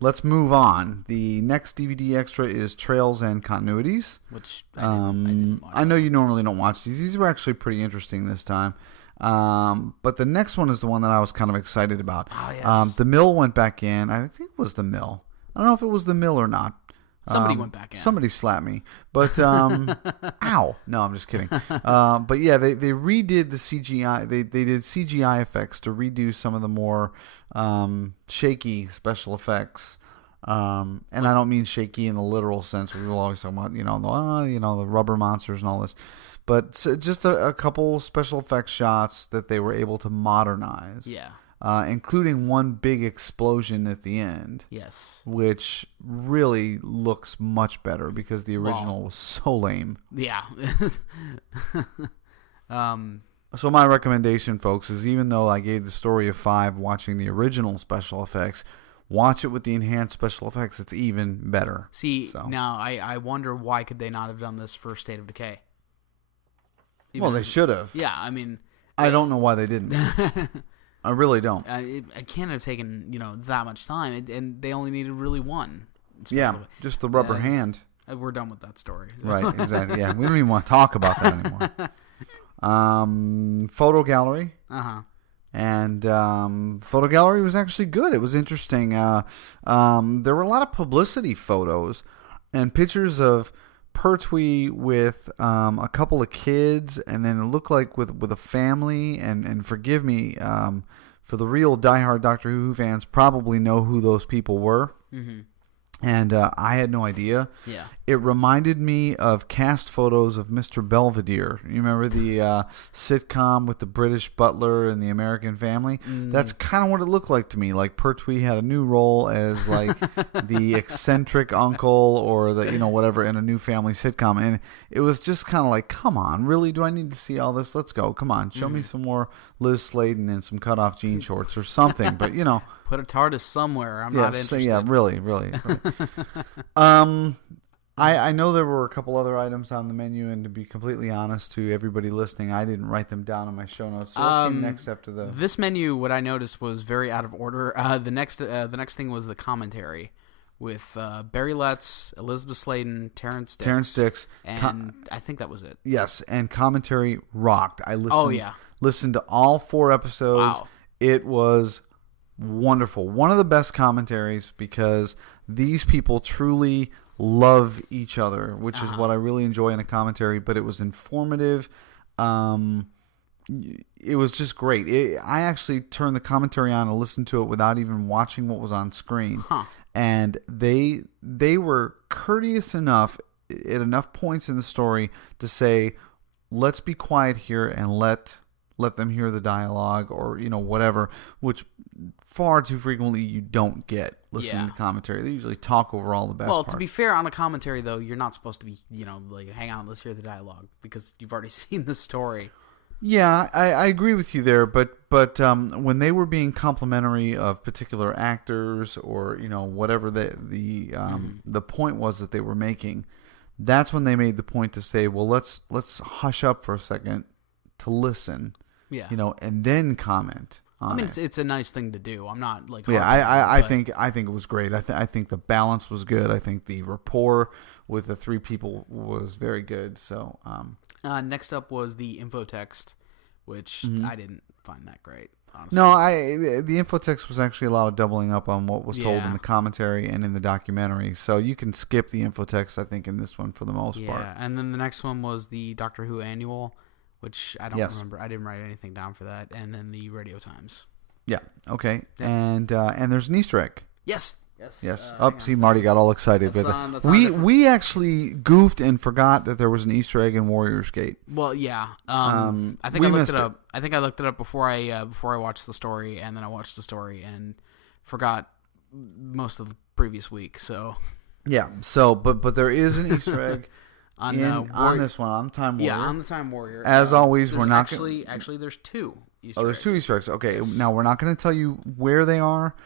Let's move on. The next DVD extra is Trails and Continuities. Which I didn't watch. I know you normally don't watch these. These were actually pretty interesting this time. But the next one is the one that I was kind of excited about. Oh, yes. The Mill went back in. I think it was the Mill. I don't know if it was the Mill or not. Somebody went back in. Somebody slapped me. But, ow. No, I'm just kidding. But yeah, they redid the CGI. They did CGI effects to redo some of the more shaky special effects. And I don't mean shaky in the literal sense. We will always talk about, the rubber monsters and all this. But just a couple special effects shots that they were able to modernize. Yeah. Including one big explosion at the end. Yes. Which really looks much better because the original was so lame. Yeah. So my recommendation, folks, is even though I gave the story a 5 watching the original special effects, watch it with the enhanced special effects. It's even better. See, now I wonder why could they not have done this for State of Decay? They should have. Yeah, I mean... I don't know why they didn't. I really don't. It can't have taken, that much time, and they only needed really one. Yeah, just the rubber hand. We're done with that story. Right, exactly. Yeah, we don't even want to talk about that anymore. Photo gallery. Uh-huh. And photo gallery was actually good. It was interesting. There were a lot of publicity photos and pictures of Pertwee with a couple of kids, and then it looked like with a family. And forgive me, for the real diehard Doctor Who fans, probably know who those people were. Mm-hmm. And I had no idea. Yeah. It reminded me of cast photos of Mr. Belvedere. You remember the sitcom with the British butler and the American family? That's kind of what it looked like to me. Like Pertwee had a new role as like the eccentric uncle or the whatever in a new family sitcom, and it was just kind of like, come on, really? Do I need to see all this? Let's go. Come on, show me some more Liz Sladen in some cutoff jean shorts or something. But put a TARDIS somewhere. I'm not interested. Yeah, really. I know there were a couple other items on the menu, and to be completely honest to everybody listening, I didn't write them down in my show notes. So what came next after this menu? What I noticed was very out of order. The next thing was the commentary with Barry Letts, Elizabeth Sladen, Terrence Dix, and I think that was it. Yes, and commentary rocked. I listened. Oh yeah, listened to all 4 episodes. Wow. It was wonderful. One of the best commentaries because these people truly love each other, which is what I really enjoy in a commentary, but it was informative. It was just great. I actually turned the commentary on and listened to it without even watching what was on screen. And they were courteous enough at enough points in the story to say, let's be quiet here and let them hear the dialogue or whatever, which far too frequently you don't get listening to commentary. They usually talk over all the best parts. To be fair, on a commentary though, you're not supposed to be like, hang on, let's hear the dialogue, because you've already seen the story. Yeah, I agree with you there, but when they were being complimentary of particular actors or whatever the point was that they were making, that's when they made the point to say, well, let's hush up for a second to listen. Yeah. And then comment on it. It's a nice thing to do. I'm not like... Yeah, I think it was great. I think the balance was good. I think the rapport with the 3 people was very good. So, next up was the info text, which I didn't find that great. Honestly. No, the infotext was actually a lot of doubling up on what was told in the commentary and in the documentary. So you can skip the infotext, I think, in this one for the most part. Yeah, and then the next one was the Doctor Who annual, which I don't remember. I didn't write anything down for that. And then the Radio Times. Yeah. Okay. Yeah. And there's an Easter egg. Yes. See, Marty got all excited. That's we actually goofed and forgot that there was an Easter egg in Warrior's Gate. Well, yeah. I think I looked it up. I think I looked it up before I watched the story, and then I watched the story and forgot most of the previous week. So yeah. So, but there is an Easter egg on this one on Time Warrior. Yeah, on the Time Warrior. As always, we're not actually there's two Easter eggs. There's two Easter eggs. Okay, yes. Now we're not going to tell you where they are.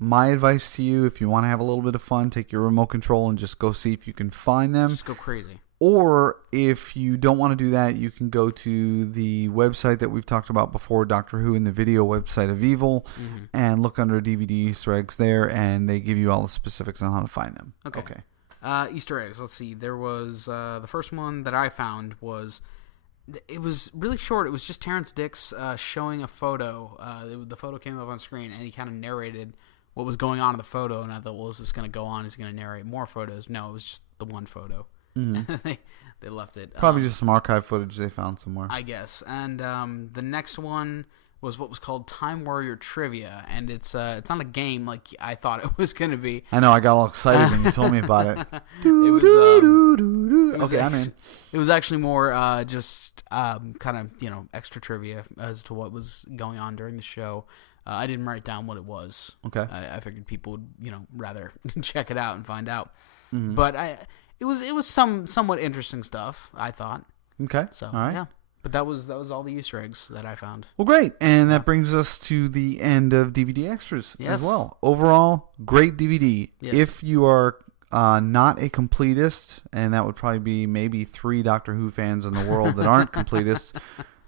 My advice to you, if you want to have a little bit of fun, take your remote control and just go see if you can find them. Just go crazy. Or if you don't want to do that, you can go to the website that we've talked about before, Doctor Who and the Video Website of Evil, and look under DVD Easter eggs there, and they give you all the specifics on how to find them. Okay. Easter eggs. Let's see. There was the first one that I found was. It was really short. It was just Terrence Dicks showing a photo. The photo came up on screen, and he kind of narrated what was going on in the photo. And I thought, well, is this going to go on? Is he going to narrate more photos? No, it was just the one photo. They left it. Probably just some archive footage they found somewhere. I guess. And the next one was what was called Time Warrior Trivia, and it's not a game like I thought it was going to be. I know. I got all excited when you told me about it. Okay, I'm in. It was actually more just kind of extra trivia as to what was going on during the show. I didn't write down what it was. Okay. I figured people would rather check it out and find out. But it was somewhat interesting stuff, I thought. Okay. So all right. Yeah. But that was all the Easter eggs that I found. Well, great. And that brings us to the end of DVD Extras as well. Overall, great DVD. Yes. If you are not a completist, and that would probably be maybe 3 Doctor Who fans in the world that aren't completists,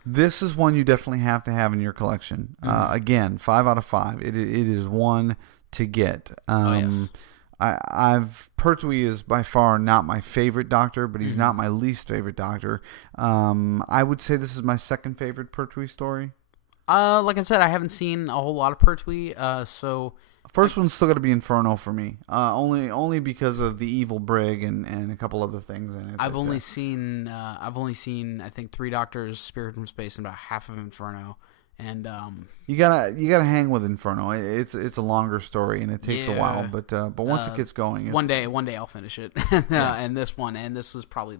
this is one you definitely have to have in your collection. Again, 5 out of 5. It is one to get. Yes. Pertwee is by far not my favorite Doctor, but he's not my least favorite Doctor. I would say this is my second favorite Pertwee story. Like I said, I haven't seen a whole lot of Pertwee, so first one's still got to be Inferno for me. Only because of the evil brig and a couple other things in it. I've only seen I think 3 Doctors, Spirit from Space, and about half of Inferno. And you gotta hang with Inferno. It's a longer story and it takes a while, but once it gets going, one day I'll finish it. And this is probably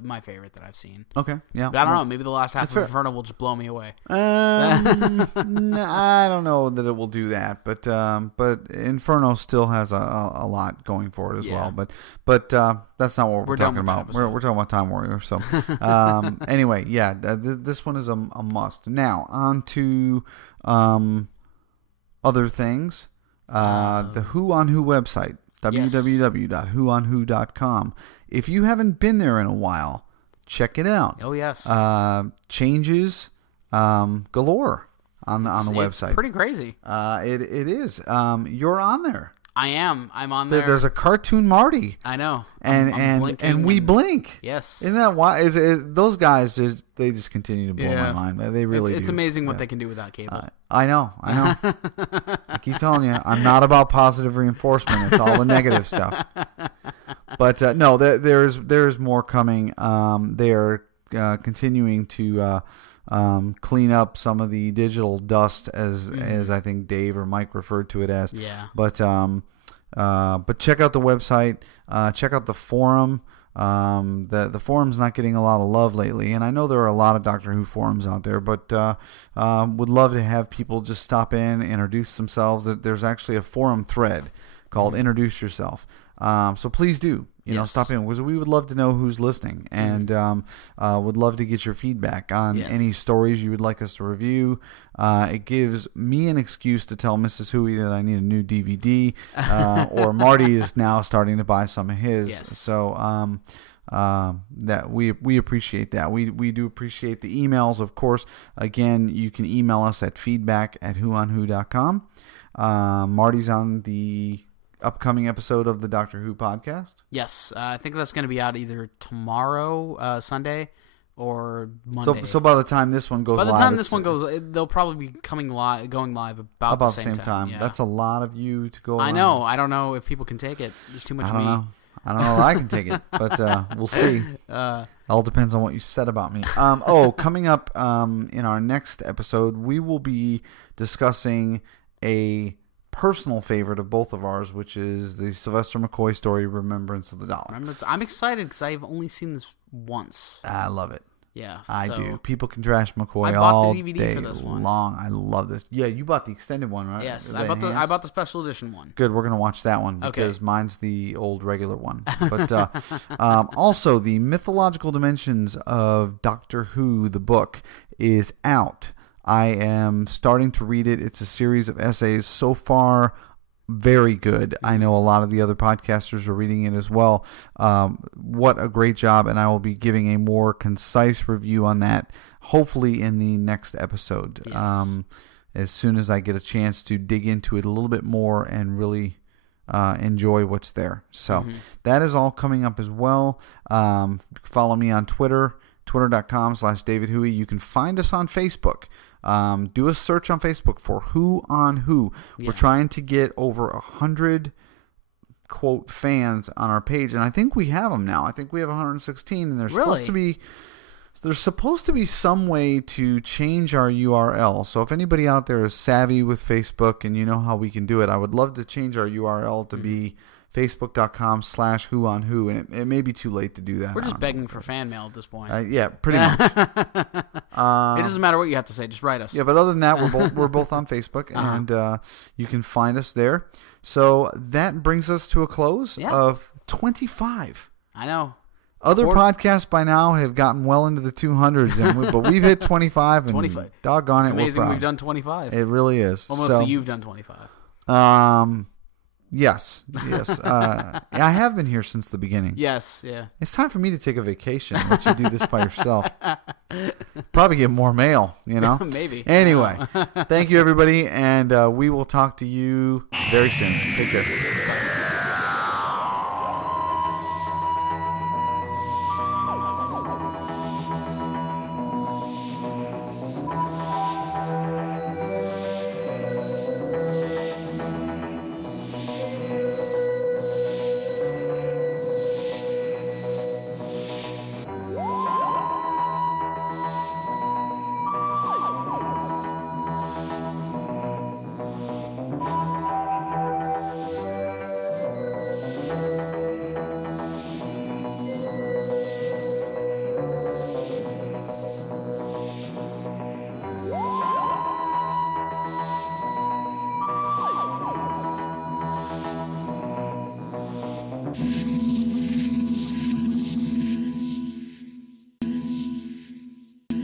my favorite that I've seen. Okay, yeah. But I don't know. Maybe the last half of Inferno will just blow me away. I don't know that it will do that, but Inferno still has a lot going for it as well. But that's not what we're talking about. We're talking about Time Warrior. So anyway, yeah, this one is a must. Now on to other things. The Who on Who website, www.whoonwho.com. If you haven't been there in a while, check it out. Oh yes. Changes galore on the website. It's pretty crazy. It is. You're on there. I am. I'm on there. There's a cartoon Marty. I know. And we blink. Yes. Isn't that why? Those guys, they just continue to blow my mind. They really do. It's amazing what they can do without cable. I know. I keep telling you, I'm not about positive reinforcement. It's all the negative stuff. But no, there's more coming. They are continuing to clean up some of the digital dust, as I think Dave or Mike referred to it as. Yeah. But check out the website. Check out the forum. The forum's not getting a lot of love lately, and I know there are a lot of Doctor Who forums out there, but would love to have people just stop in, introduce themselves. There's actually a forum thread called Introduce Yourself. So please do. Stop in, because we would love to know who's listening, and would love to get your feedback on any stories you would like us to review. It gives me an excuse to tell Mrs. Huey that I need a new DVD, or Marty is now starting to buy some of his. Yes. So that we appreciate that. We do appreciate the emails, of course. Again, you can email us at feedback@whoonwho.com. Marty's on the upcoming episode of the Doctor Who podcast. Yes, I think that's going to be out either tomorrow, Sunday, or Monday. So by the time this one goes live... By the time this one goes, they'll probably be going live about the same time. Yeah. That's a lot of you to go I around. know. I don't know if people can take it. There's too much I don't me. know. I don't know if I can take it, but we'll see. All depends on what you said about me. Coming up in our next episode, we will be discussing a personal favorite of both of ours, which is the Sylvester McCoy story, Remembrance of the Daleks. I'm excited because I've only seen this once. I love it. Yeah, I do. People can trash McCoy I bought all the DVD day for this one. long. I love this. Yeah, you bought the extended one, right? Yes, I bought the special edition one. Good, we're gonna watch that one because mine's the old regular one. But also, the Mythological Dimensions of Doctor Who, the book, is out. I am starting to read it. It's a series of essays. So far, very good. I know a lot of the other podcasters are reading it as well. What a great job, and I will be giving a more concise review on that, hopefully in the next episode. Yes. As soon as I get a chance to dig into it a little bit more and really enjoy what's there. So that is all coming up as well. Follow me on Twitter, twitter.com/DavidHuey. You can find us on Facebook. Do a search on Facebook for Who on Who. Yeah. We're trying to get over 100 quote fans on our page, and I think we have them now. I think we have 116, and there's supposed to be some way to change our URL. So if anybody out there is savvy with Facebook and you know how we can do it, I would love to change our URL to be facebook.com/whoonwho, and it may be too late to do that. We're just begging for fan mail at this point. Yeah, pretty much. It doesn't matter what you have to say, just write us. Yeah, but other than that, we're both on Facebook, and you can find us there. So that brings us to a close of 25. I know. Other podcasts by now have gotten well into the 200s, but we've hit 25, and 25. Doggone it, it's amazing we're proud. We've done 25. It really is. Almost so you've done 25. Yes. I have been here since the beginning. Yes, yeah. It's time for me to take a vacation. Let you do this by yourself. Probably get more mail, you know? Maybe. Anyway, thank you, everybody, and we will talk to you very soon. Take care.